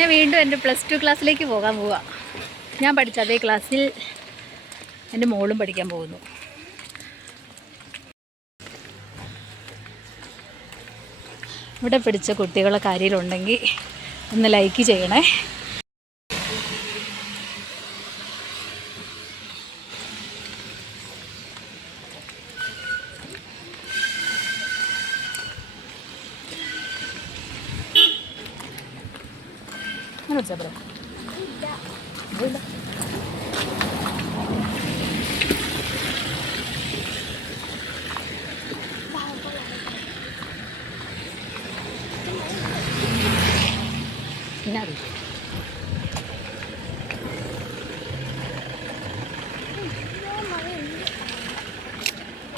ഞാൻ വീണ്ടും എൻ്റെ +2 ക്ലാസ്സിലേക്ക് പോകാൻ പോവുക. ഞാൻ പഠിച്ച അതേ ക്ലാസ്സിൽ എൻ്റെ മോളും പഠിക്കാൻ പോകുന്നു. ഇവിടെ പഠിച്ച കുട്ടികളെ കാര്യത്തിലുണ്ടെങ്കിൽ ഒന്ന് ലൈക്ക് ചെയ്യണേ.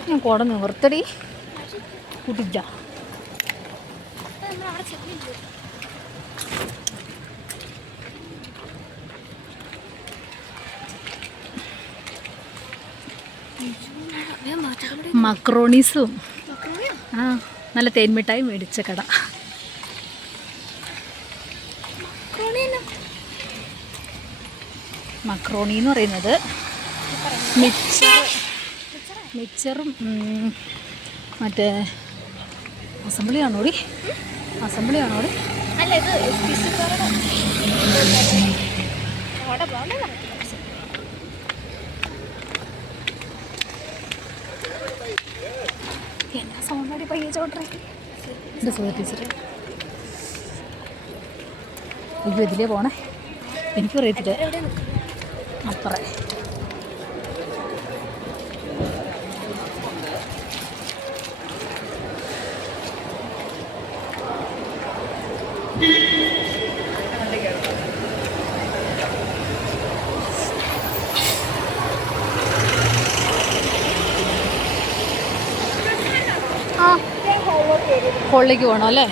ഞാൻ കുട നിവർത്തടി കുട്ടിച്ച. മക്രോണീസും നല്ല തേൻമിഠായി മേടിച്ച കട. മക്രോണി എന്ന് പറയുന്നത് മിക്സറും മറ്റേ അസംബ്ലിയാണോടി അല്ല ഇത് എന്നാ സൗണ്ടാടി പയ്യെ ചോട്ടേ. എൻ്റെ സുഖ ടീച്ചർ ഇത് ഇതിലേ പോണേ. എനിക്ക് പറയത്തില്ല അപ്പറേ. ഹോളിലേക്ക് പോകണം അല്ലേ?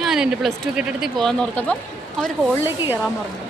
ഞാൻ എൻ്റെ +2 കെട്ടിടത്തിൽ പോകാൻ ഓർത്തപ്പം അവർ ഹോളിലേക്ക് കയറാൻ പറഞ്ഞു.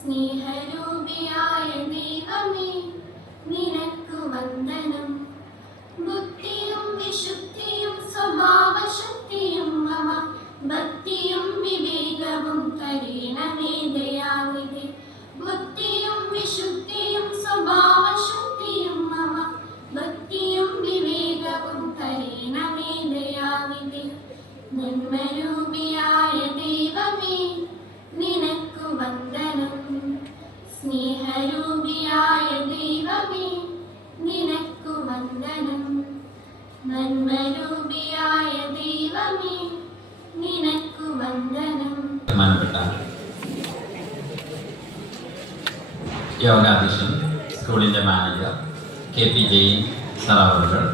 സ്നേഹരൂപിയായ ദൈവമേ നിനക്കു വന്ദനം. ബുദ്ധിയും വിശുദ്ധിയും സ്വഭാവശക്തിയും മമ ഭക്തിയും വിവേകവും കരീണമേ ദയാനിധി. ബുദ്ധിയും വിശുദ്ധിയും സ്വഭാവശക്തിയും മമ ഭക്തിയും വിവേകവും കരീണമേ ദയാനിധി. നന്മരൂപിയായ ദൈവമേ നിനക്കു വന്ദനം. സ്നേഹരൂപിയായ ദൈവമേ നിനക്കു വന്ദനം. നന്മരൂപിയായ ദൈവമേ നിനക്കു വന്ദനം. യോഗാധ്യക്ഷൻ, സ്കൂളിൻ്റെ മാനേജർ KP ജെയിൻ സറാവറുകൾ,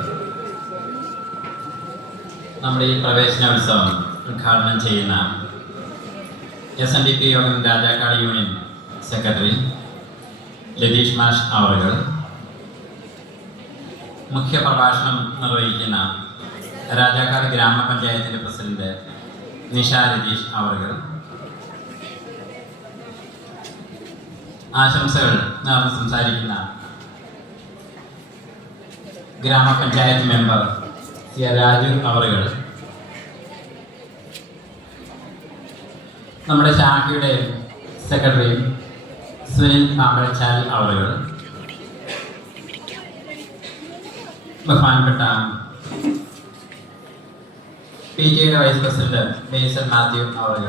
നമ്മുടെ ഈ പ്രവേശനോത്സവം ഉദ്ഘാടനം ചെയ്യുന്ന SNDP യോഗം രാജാക്കാട് യൂണിയൻ സെക്രട്ടറി ലതീഷ് മാഷ് അവറുകൾ, മുഖ്യ പ്രഭാഷണം നിർവഹിക്കുന്ന രാജാക്കാട് ഗ്രാമപഞ്ചായത്തിൻ്റെ പ്രസിഡന്റ് നിഷ രതീഷ് അവറുകൾ, ആശംസകൾ നേർന്ന് സംസാരിക്കുന്ന ഗ്രാമപഞ്ചായത്ത് മെമ്പർ CR രാജു അവറുകൾ, നമ്മുടെ ശാഖയുടെ സെക്രട്ടറി സുനിൽ പാമ്പഴച്ചാൽ അവറുകൾ, ബഹുമാനപ്പെട്ട PTA vice president Basil Mathew അവർ,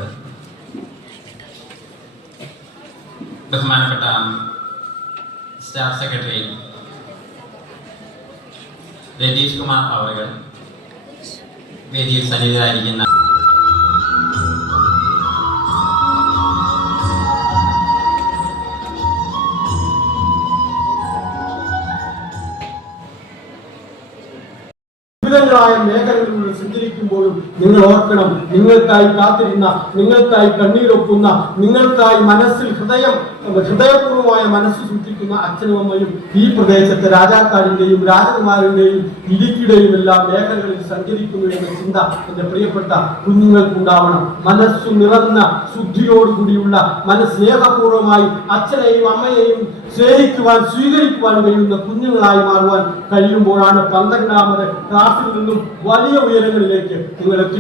ബഹുമാനപ്പെട്ട സ്റ്റാഫ് സെക്രട്ടറി രതീഷ് കുമാർ അവർ, വേദിയിൽ സന്നിഹിതരായിരിക്കുന്ന വിവിധങ്ങളായ മേഖലകളിലൂടെ സഞ്ചരിക്കുമ്പോഴും നിങ്ങൾ ഓർക്കണം, നിങ്ങൾക്കായി കാത്തിരുന്ന, നിങ്ങൾക്കായി കണ്ണീരൊക്കുന്ന, നിങ്ങൾക്കായി മനസ്സിൽ ഹൃദയപൂർവമായ മനസ്സ് സൂക്ഷിക്കുന്ന അച്ഛനും അമ്മയും ഈ പ്രദേശത്തെ രാജാക്കാടിന്റെയും രാജകുമാരന്റെയും ഇടുക്കിയുടെയും എല്ലാ മേഖലകളിൽ സഞ്ചരിക്കുന്നു എന്ന ചിന്ത എന്റെ പ്രിയപ്പെട്ട കുഞ്ഞുങ്ങൾക്കുണ്ടാവണം. മനസ്സു നിറഞ്ഞ ശുദ്ധിയോടുകൂടിയുള്ള സ്നേഹപൂർവമായി അച്ഛനെയും അമ്മയെയും സ്നേഹിക്കുവാൻ സ്വീകരിക്കുവാൻ കഴിയുന്ന കുഞ്ഞുങ്ങളായി മാറുവാൻ കഴിയുമ്പോഴാണ് 12ാമത് ക്ലാസ്സിൽ നിന്നും വലിയ ഉയരങ്ങളിലേക്ക് നിങ്ങൾക്ക്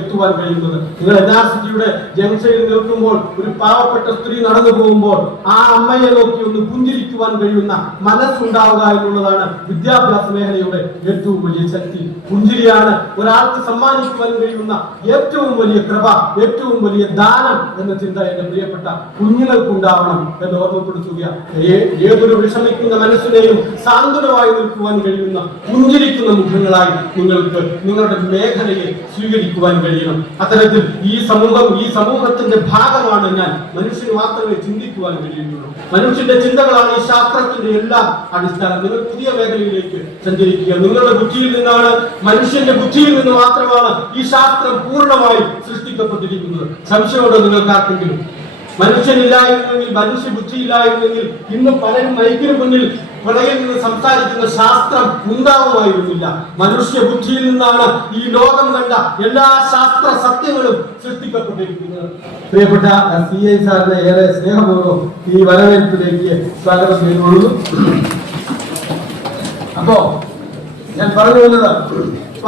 എത്തുവാൻ കഴിയുന്നത്. നിങ്ങൾ NRCTയുടെ ജംഗ്ഷനിൽ നിൽക്കുമ്പോൾ ഒരു പാവപ്പെട്ട സ്ത്രീ നടന്നു പോകുമ്പോൾ ആ അമ്മയെ നോക്കി ഒന്ന് പുഞ്ചിരിക്കുവാൻ കഴിയുന്ന മനസ്സുണ്ടാവുക എന്നുള്ളതാണ് വിദ്യാഭ്യാസ മേഖലയുടെ ഏറ്റവും വലിയ ശക്തി. പുഞ്ചിരിയാണ് ഒരാൾക്ക് സമ്മാനിക്കുവാൻ കഴിയുന്ന ഏറ്റവും വലിയ കൃപ, ഏറ്റവും വലിയ ദാനം എന്ന ചിന്ത എന്റെ പ്രിയപ്പെട്ട കുഞ്ഞുങ്ങൾക്കുണ്ടാവണം എന്ന് ഓർമ്മപ്പെടുത്തുക. ഏതൊരു വിഷമിക്കുന്ന മനസ്സിനെയും സാന്ത്വനമായി നിൽക്കുവാൻ കഴിയുന്ന പുഞ്ചിരിക്കുന്ന മുഖങ്ങളായി നിങ്ങൾക്ക് നിങ്ങളുടെ മേഖലയെ സ്വീകരിക്കുവാൻ കഴിയണം. അത്തരത്തിൽ ഈ സമൂഹത്തിന്റെ ഭാഗമാണ് ഞാൻ. മനുഷ്യന് മാത്രമേ ചിന്തിക്കുവാൻ കഴിയുള്ളൂ. മനുഷ്യന്റെ ചിന്തകളാണ് ഈ ശാസ്ത്രത്തിന്റെ എല്ലാം അടിസ്ഥാനം. നിങ്ങൾ പുതിയ മേഖലയിലേക്ക് സഞ്ചരിക്കുക. നിങ്ങളുടെ ബുദ്ധിയിൽ നിന്നാണ്, മനുഷ്യന്റെ ബുദ്ധിയിൽ നിന്ന് മാത്രമാണ് ഈ ശാസ്ത്രം പൂർണ്ണമായി സൃഷ്ടിക്കപ്പെട്ടിരിക്കുന്നത്. സംശയമുണ്ടോ നിങ്ങൾക്കാർക്കെങ്കിലും? മനുഷ്യനില്ലായിരുന്നെങ്കിൽ, മനുഷ്യ ബുദ്ധിയില്ലായിരുന്നെങ്കിൽ ഇന്ന് പലരും മൈക്കിന് മുന്നിൽ പുറകിൽ നിന്ന് സംസാരിക്കുന്ന ശാസ്ത്രം ഉണ്ടാവുമായിരുന്നില്ല. മനുഷ്യ ബുദ്ധിയിൽ നിന്നാണ് ഈ ലോകം കണ്ട എല്ലാ ശാസ്ത്ര സത്യങ്ങളും സൃഷ്ടിക്കപ്പെട്ടിരിക്കുന്നത്. പ്രിയപ്പെട്ട CI സാറിനെ ഏറെ സ്നേഹപൂർവ്വം ഈ വരവേൽപ്പിലേക്ക് സ്വാഗതം ചെയ്തുകൊള്ളുന്നു. അപ്പോ ഞാൻ പറഞ്ഞു വന്നത്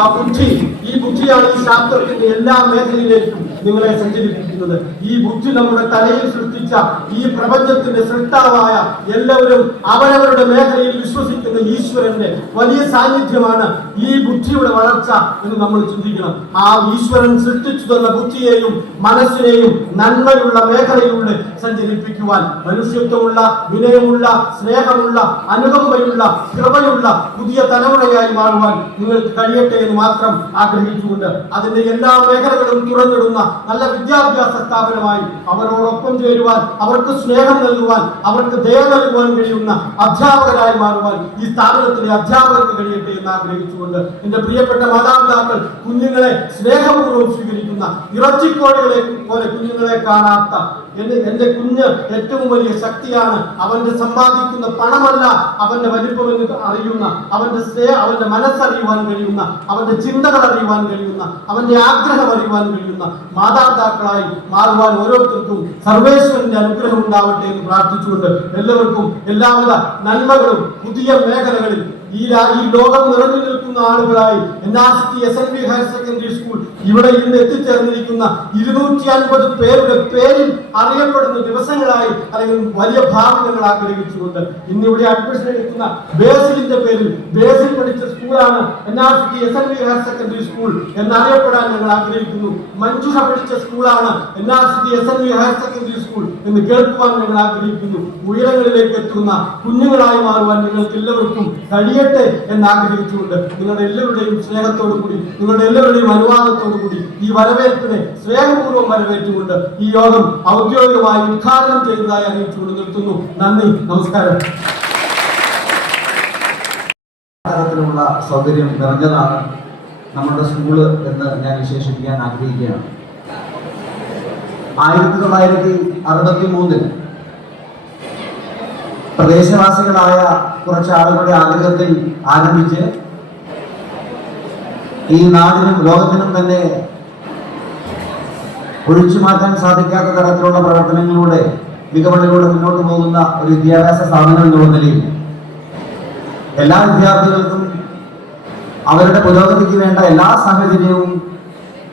ആ ബുദ്ധി, ഈ ബുദ്ധിയാണ് ഈ ശാസ്ത്രത്തിന്റെ എല്ലാ മേഖലയിലേക്കും നിങ്ങളെ സഞ്ചരിപ്പിക്കുന്നത്. ഈ ബുദ്ധി നമ്മുടെ തലയിൽ സൃഷ്ടിച്ച ഈ പ്രപഞ്ചത്തിന്റെ സൃഷ്ടാവായ എല്ലാവരും അവരവരുടെ മേഖലയിൽ വിശ്വസിക്കുന്ന ഈശ്വരന്റെ വലിയ സാന്നിധ്യമാണ് ഈ ബുദ്ധിയുടെ വളർച്ച എന്ന് നമ്മൾ ചിന്തിക്കണം. ആ ഈശ്വരൻ സൃഷ്ടിച്ചു തന്ന ബുദ്ധിയെയും മനസ്സിനെയും നന്മയുള്ള മേഖലയിലൂടെ സഞ്ചരിപ്പിക്കുവാൻ, മനുഷ്യത്വമുള്ള, വിനയമുള്ള, സ്നേഹമുള്ള, അനുകമ്പയുള്ള, കൃപയുള്ള പുതിയ തലമുറയായി മാറുവാൻ നിങ്ങൾക്ക് കഴിയട്ടെ എന്ന് മാത്രം ആഗ്രഹിച്ചുകൊണ്ട് അതിന്റെ എല്ലാ മേഖലകളും തുറന്നിടുന്ന നല്ല വിദ്യാഭ്യാസ സ്ഥാപനമായി അവരോടൊപ്പം ചേരുവാൻ, അവർക്ക് സ്നേഹം നൽകുവാൻ, അവർക്ക് ദയ നൽകുവാൻ കഴിയുന്ന അധ്യാപകരായി മാറുവാൻ ഈ സ്ഥാപനത്തിലെ അധ്യാപകർക്ക് കഴിയട്ടെ എന്ന് ആഗ്രഹിച്ചുകൊണ്ട് എന്റെ പ്രിയപ്പെട്ട മാതാപിതാക്കൾ കുഞ്ഞുങ്ങളെ സ്നേഹപൂർവ്വം സ്വീകരിക്കുന്ന ഇറച്ചിക്കോഴികളെ പോലെ കുഞ്ഞുങ്ങളെ കാണാത്ത എന്റെ കുഞ്ഞ് ഏറ്റവും വലിയ ശക്തിയാണ്. അവന്റെ സമ്പാദിക്കുന്ന പണമല്ല അവന്റെ വലിപ്പമെന്ന് അറിയുന്ന, അവന്റെ മനസ്സറിയുവാൻ കഴിയുന്ന, അവന്റെ ചിന്തകൾ അറിയുവാൻ കഴിയുന്ന, അവന്റെ ആഗ്രഹം അറിയുവാൻ കഴിയുന്ന മാതാപിതാക്കളായി മാറുവാൻ ഓരോരുത്തർക്കും സർവേശ്വരന്റെ അനുഗ്രഹം ഉണ്ടാവട്ടെ എന്ന് പ്രാർത്ഥിച്ചുകൊണ്ട് എല്ലാവർക്കും എല്ലാവിധ നന്മകളും പുതിയ മേഖലകളിൽ ഈ ലോകം നിറഞ്ഞു നിൽക്കുന്ന ആളുകളായി NRCT SNV higher secondary school ഇവിടെ ഇന്ന് എത്തിച്ചേർന്നിരിക്കുന്ന 250 പേരുടെ പേരിൽ അറിയപ്പെടുന്ന ദിവസങ്ങളായി അല്ലെങ്കിൽ വലിയ ഭാവി ഞങ്ങൾ ആഗ്രഹിച്ചുകൊണ്ട് ഇന്നിവിടെ അഡ്മിഷൻ എടുക്കുന്ന ബേസിലിന്റെ പേരിൽ, ബേസിൽ പഠിച്ച സ്കൂളാണ് NRCT SNV higher secondary school എന്നറിയപ്പെടാൻ ഞങ്ങൾ ആഗ്രഹിക്കുന്നു. മഞ്ജുഷ പഠിച്ച സ്കൂളാണ് NRCT SNV higher secondary school എന്ന് കേൾക്കുവാൻ ഞങ്ങൾ ആഗ്രഹിക്കുന്നു. ഉയരങ്ങളിലേക്ക് എത്തുന്ന കുഞ്ഞുങ്ങളായി മാറുവാൻ നിങ്ങൾക്ക് എല്ലാവർക്കും കഴിയട്ടെ എന്ന് ആഗ്രഹിച്ചുകൊണ്ട് നിങ്ങളുടെ എല്ലാവരുടെയും സ്നേഹത്തോടു കൂടി, നിങ്ങളുടെ എല്ലാവരുടെയും അനുവാദത്തോടു കൂടി ഈ വരവേൽപ്പിനെ സ്നേഹപൂർവ്വം വരവേറ്റുകൊണ്ട് ഈ യോഗം ഔദ്യോഗികമായി ഉദ്ഘാടനം ചെയ്തതായി അറിയിച്ചുകൊണ്ട് നിർത്തുന്നു. നന്ദി, നമസ്കാരം. തരത്തിലുള്ള സൗകര്യം നിറഞ്ഞതാണ് നമ്മുടെ സ്കൂള് എന്ന് ഞാൻ വിശേഷിപ്പിക്കാൻ ആഗ്രഹിക്കുകയാണ്. 1963 പ്രദേശവാസികളായ കുറച്ച് ആളുകളുടെ ആഗ്രഹത്തിൽ ആരംഭിച്ച് ഈ നാടിനും ലോകത്തിനും തന്നെ ഒഴിച്ചു മാറ്റാൻ സാധിക്കാത്ത തരത്തിലുള്ള പ്രവർത്തനങ്ങളിലൂടെ, മികവുകളിലൂടെ മുന്നോട്ട് പോകുന്ന ഒരു വിദ്യാഭ്യാസ സ്ഥാപനം എന്നുള്ള നിലയിൽ എല്ലാ വിദ്യാർത്ഥികൾക്കും അവരുടെ പുരോഗതിക്ക് വേണ്ട എല്ലാ സാഹചര്യവും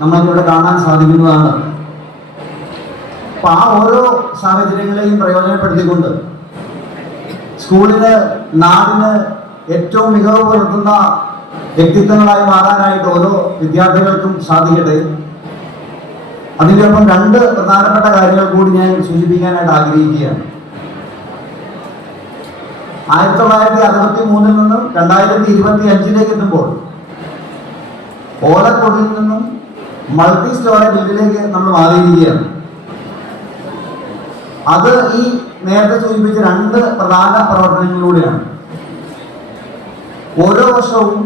നമ്മൾക്കിവിടെ കാണാൻ സാധിക്കുന്നതാണ്. അപ്പൊ ആ ഓരോ സാഹചര്യങ്ങളെയും പ്രയോജനപ്പെടുത്തിക്കൊണ്ട് സ്കൂളിന്, നാടിന് ഏറ്റവും മികവ് പുലർത്തുന്ന വ്യക്തിത്വങ്ങളായി മാറാനായിട്ട് ഓരോ വിദ്യാർത്ഥികൾക്കും സാധിക്കട്ടെ. അതിൻ്റെ ഒപ്പം രണ്ട് പ്രധാനപ്പെട്ട കാര്യങ്ങൾ കൂടി ഞാൻ സൂചിപ്പിക്കാനായിട്ട് ആഗ്രഹിക്കുകയാണ്. 1963 നിന്നും 2025 എത്തുമ്പോൾ ഓലക്കൊടിയിൽ നിന്നും മൾട്ടി സ്റ്റോറി ബിൽഡിലേക്ക് നമ്മൾ മാറിയിരിക്കുകയാണ്. അത് ഈ നേരത്തെ സൂചിപ്പിച്ച രണ്ട് പ്രധാന പ്രവർത്തനങ്ങളിലൂടെയാണ്. ഓരോ വർഷവും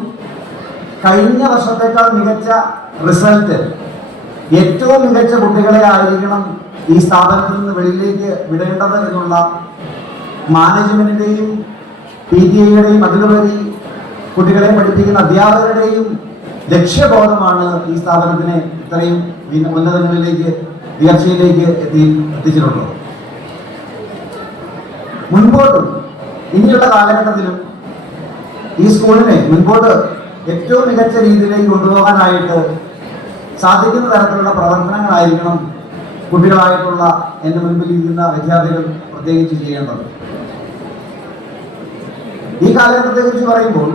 കഴിഞ്ഞ വർഷത്തേക്കാൾ മികച്ച റിസൾട്ട്, ഏറ്റവും മികച്ച കുട്ടികളെ ആയിരിക്കണം ഈ സ്ഥാപനത്തിൽ നിന്ന് വെളിയിലേക്ക് വിടേണ്ടത് എന്നുള്ള മാനേജ്മെന്റിന്റെയും PTA-യുടെയും അതിലുപരി കുട്ടികളെ പഠിപ്പിക്കുന്ന അധ്യാപകരുടെയും ലക്ഷ്യബോധമാണ് ഈ സ്ഥാപനത്തിനെ ഇത്രയും ഉന്നതങ്ങളിലേക്ക് ഉയർച്ചയിലേക്ക് എത്തിച്ചിട്ടുള്ളത്. മുൻപോട്ടും ഇനിയുള്ള കാലഘട്ടത്തിലും ഈ സ്കൂളിനെ മുൻപോട്ട് ഏറ്റവും മികച്ച രീതിയിലേക്ക് കൊണ്ടുപോകാനായിട്ട് സാധിക്കുന്ന തരത്തിലുള്ള പ്രവർത്തനങ്ങളായിരിക്കണം കുട്ടികളായിട്ടുള്ള എൻ്റെ മുൻപിൽ ഇരിക്കുന്ന വിദ്യാർത്ഥികൾ പ്രത്യേകിച്ച് ചെയ്യേണ്ടത്. ഈ കാലഘട്ടത്തെ കുറിച്ച് പറയുമ്പോൾ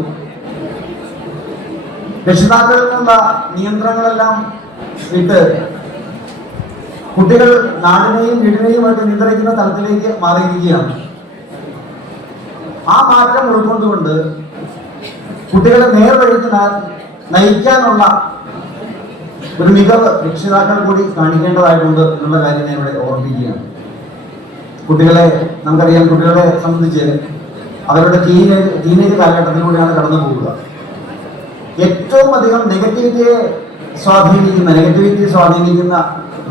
രക്ഷിതാക്കളിൽ നിന്നുള്ള നിയന്ത്രണങ്ങളെല്ലാം വിട്ട് കുട്ടികൾ നാടിനെയും വീടിനെയുമായിട്ട് നിയന്ത്രിക്കുന്ന തലത്തിലേക്ക് മാറിയിരിക്കുകയാണ്. ആ മാറ്റം ഉൾക്കൊണ്ടുകൊണ്ട് കുട്ടികളെ നേർവഴിക്ക് നയിക്കാനുള്ള ഒരു മികവ് രക്ഷിതാക്കൾ കൂടി കാണിക്കേണ്ടതായിട്ടുണ്ട് എന്നുള്ള കാര്യം ഞാൻ ഇവിടെ ഓർമ്മിപ്പിക്കുകയാണ്. കുട്ടികളെ നമുക്കറിയാം, കുട്ടികളെ സംബന്ധിച്ച് അവരുടെ ടീനേജ് കാലഘട്ടത്തിലൂടെയാണ് കടന്നു പോവുക. ഏറ്റവും അധികം നെഗറ്റിവിറ്റിയെ സ്വാധീനിക്കുന്ന,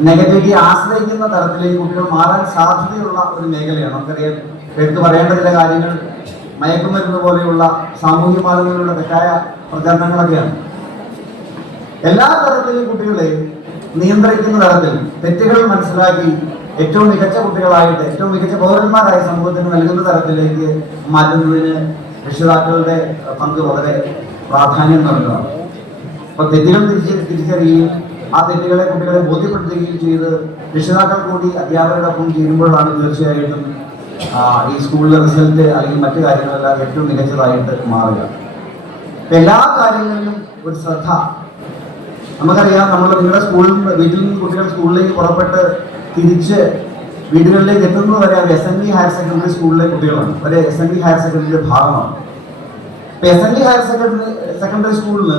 നെഗറ്റിവിറ്റിയെ ആശ്രയിക്കുന്ന തരത്തിലേക്ക് കുട്ടികൾ മാറാൻ സാധ്യതയുള്ള ഒരു മേഖലയാണ്. നമുക്കറിയാം, എടുത്തു പറയേണ്ട ചില കാര്യങ്ങൾ മയക്കുമരുന്ന് പോലെയുള്ള സാമൂഹ്യ മാധ്യമങ്ങളിലുള്ള തെറ്റായ പ്രചരണങ്ങളൊക്കെയാണ്. എല്ലാ തരത്തിലും കുട്ടികളെ നിയന്ത്രിക്കുന്ന തരത്തിൽ തെറ്റുകൾ മനസ്സിലാക്കി ഏറ്റവും മികച്ച കുട്ടികളായിട്ട്, ഏറ്റവും മികച്ച പൗരന്മാരായ സമൂഹത്തിന് നൽകുന്ന തരത്തിലേക്ക് മാറ്റുന്നതിന് രക്ഷിതാക്കളുടെ പങ്ക് വളരെ പ്രാധാന്യം നൽകുന്നതാണ്. അപ്പൊ തെറ്റുകൾ തിരിച്ചറിയുകയും ആ തെറ്റുകളെ കുട്ടികളെ ബോധ്യപ്പെടുത്തുകയും ചെയ്ത് രക്ഷിതാക്കൾ കൂടി അധ്യാപകരോടൊപ്പം ചേരുമ്പോഴാണ് തീർച്ചയായിട്ടും ഈ സ്കൂളിലെ റിസൾട്ട് അല്ലെങ്കിൽ മറ്റു കാര്യങ്ങളെല്ലാം ഏറ്റവും മികച്ചതായിട്ട് മാറുക. എല്ലാ കാര്യങ്ങളിലും ഒരു ശ്രദ്ധ. നമുക്കറിയാം, നിങ്ങളുടെ സ്കൂളിൽ നിന്ന്, വീട്ടിൽ നിന്ന് കുട്ടികൾ സ്കൂളിലേക്ക് പുറപ്പെട്ട് തിരിച്ച് വീടുകളിലേക്ക് എത്തുന്നത് വരെ അവർ SNV ഹയർ സെക്കൻഡറി സ്കൂളിലെ കുട്ടികളാണ്. ഒരു SNV ഹയർ സെക്കൻഡറിയുടെ ഭാഗമാണ്. SNV ഹയർ സെക്കൻഡറി സ്കൂളിൽ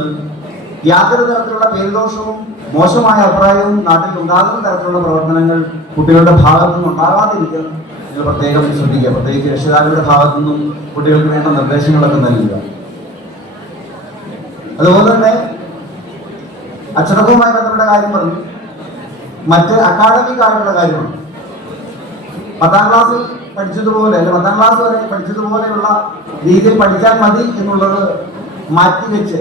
യാതൊരു തരത്തിലുള്ള പേരുദോഷവും മോശമായ അഭിപ്രായവും നാട്ടിൽ ഉണ്ടാകുന്ന തരത്തിലുള്ള പ്രവർത്തനങ്ങൾ കുട്ടികളുടെ ഭാഗത്തു നിന്നും ഉണ്ടാകാതിരിക്കാൻ നിങ്ങൾ പ്രത്യേകം ശ്രദ്ധിക്കുക. പ്രത്യേകിച്ച് രക്ഷിതാക്കളുടെ ഭാഗത്തു നിന്നും കുട്ടികൾക്ക് വേണ്ട നിർദ്ദേശങ്ങളൊക്കെ നൽകുക. അതുപോലെ തന്നെ അച്ചടക്കവുമായി ബന്ധപ്പെട്ട കാര്യം പറഞ്ഞു. മറ്റ് അക്കാഡമിക് ആയിട്ടുള്ള കാര്യമാണ്. 10ാം ക്ലാസ്സിൽ പഠിച്ചതുപോലെ, അല്ലെങ്കിൽ 10ാം ക്ലാസ് വരെ പഠിച്ചതുപോലെയുള്ള രീതിയിൽ പഠിച്ചാൽ മതി എന്നുള്ളത് മാറ്റിവെച്ച്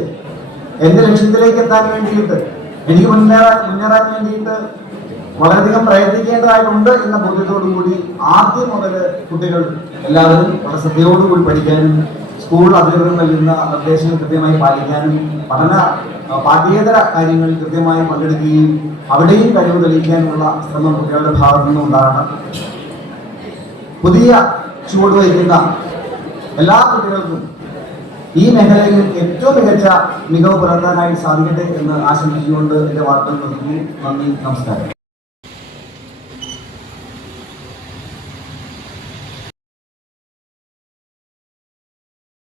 എന്റെ ലക്ഷ്യത്തിലേക്ക് എത്താൻ വേണ്ടിയിട്ട്, എനിക്ക് മുന്നേറാൻ വേണ്ടിയിട്ട് വളരെയധികം പ്രയത്നിക്കേണ്ടതായിട്ടുണ്ട് എന്ന ബോധ്യത്തോടു കൂടി ആദ്യം മുതൽ കുട്ടികൾ എല്ലാവരും വളരെ ശ്രദ്ധയോടുകൂടി പഠിക്കാനും സ്കൂൾ അധികൃതർ നൽകുന്ന നിർദ്ദേശങ്ങൾ കൃത്യമായി പാലിക്കാനും പാഠ്യേതര കാര്യങ്ങളിൽ കൃത്യമായി പങ്കെടുക്കുകയും അവിടെയും കഴിവ് തെളിയിക്കാനുള്ള ശ്രമം കുട്ടികളുടെ ഭാഗത്തു നിന്നും ഉണ്ടാകണം. പുതിയ ചുവടുവയ്ക്കുന്ന എല്ലാ കുട്ടികൾക്കും ഈ മേഖലയിൽ ഏറ്റവും മികച്ച മികവ് പുലർത്താനായി സാധിക്കട്ടെ എന്ന് ആശംസിച്ചുകൊണ്ട് എൻ്റെ വാർത്തകൾ നിർത്തുന്നു. നന്ദി, നമസ്കാരം.